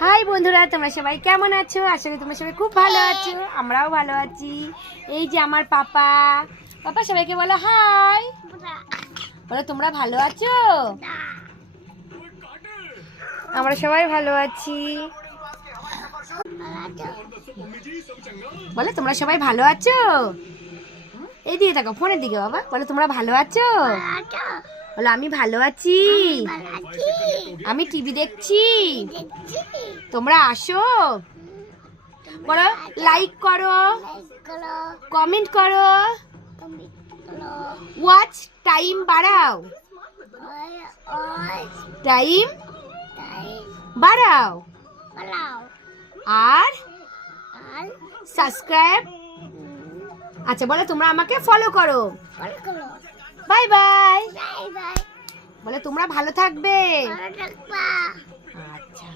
High বন্ধুরা, তোমরা সবাই কেমন আছো? আশা করি তোমরা সবাই খুব ভালো আছো। আমরাও ভালো আছি। এই যে আমার পাপা পাপা সবাইকে বলো হাই। বলো তোমরা ভালো আছো? আমরা সবাই ভালো আছি। বলো তোমরা সবাই ভালো আছো? এই দিকে দেখো, ফোনের দিকে বাবা। বলো তোমরা ভালো আছো? বলো আমি ভালো আছি। আমি টিভি দেখছি। তোমরা আসো। বলো লাইক করো, কমেন্ট করো, ওয়াচ টাইম বাড়াও, টাইম বাড়াও, আর সাবস্ক্রাইব। আচ্ছা বলো তোমরা আমাকে ফলো করো। Bye bye. বলে তোমরা ভালো থাকবে। আচ্ছা।